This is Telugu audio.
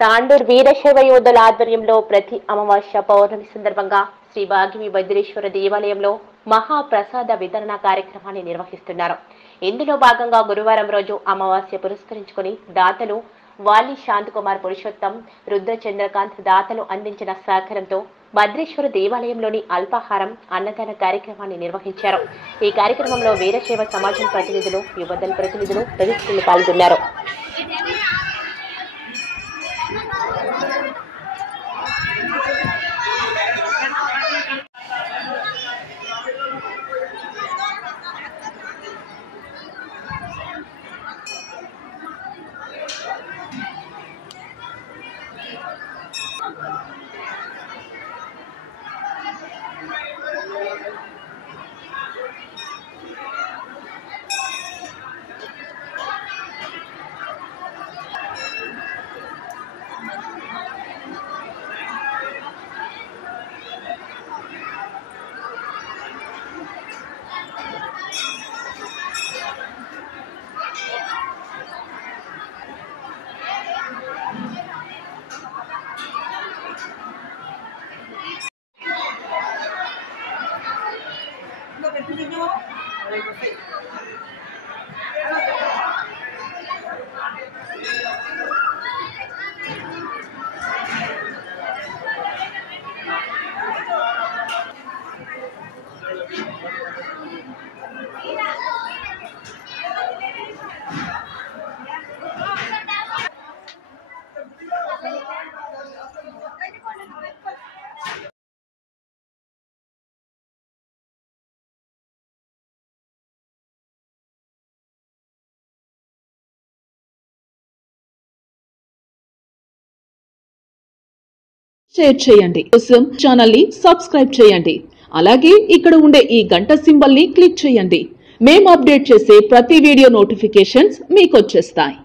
తాండూర్ వీరశైవ యోధుల ఆధ్వర్యంలో ప్రతి అమావాస్య పౌర్ణమి సందర్భంగా శ్రీ భాగిని వజ్రేశ్వర దేవాలయంలో మహాప్రసాద వితరణ కార్యక్రమాన్ని నిర్వహిస్తున్నారు. ఇందులో భాగంగా గురువారం రోజు అమావాస్య పురస్కరించుకుని దాతలు వాలి శాంతకుమార్ పురుషోత్తం, రుద్ర చంద్రకాంత్ దాతలు అందించిన సహకారంతో భద్రేశ్వర దేవాలయంలోని అల్పాహారం అన్నదాన కార్యక్రమాన్ని నిర్వహించారు. ఈ కార్యక్రమంలో వీరశైవ సమాజం ప్రతినిధులు, యువదళ ప్రతినిధులు తదితరులు పాల్గొన్నారు. షేర్ చేయండి. కోసం ఛానల్ ని సబ్స్క్రైబ్ చేయండి. అలాగే ఇక్కడ ఉండే ఈ గంట సింబల్ ని క్లిక్ చేయండి. మేము అప్డేట్ చేసే ప్రతి వీడియో నోటిఫికేషన్స్ మీకు వచ్చేస్తాయి.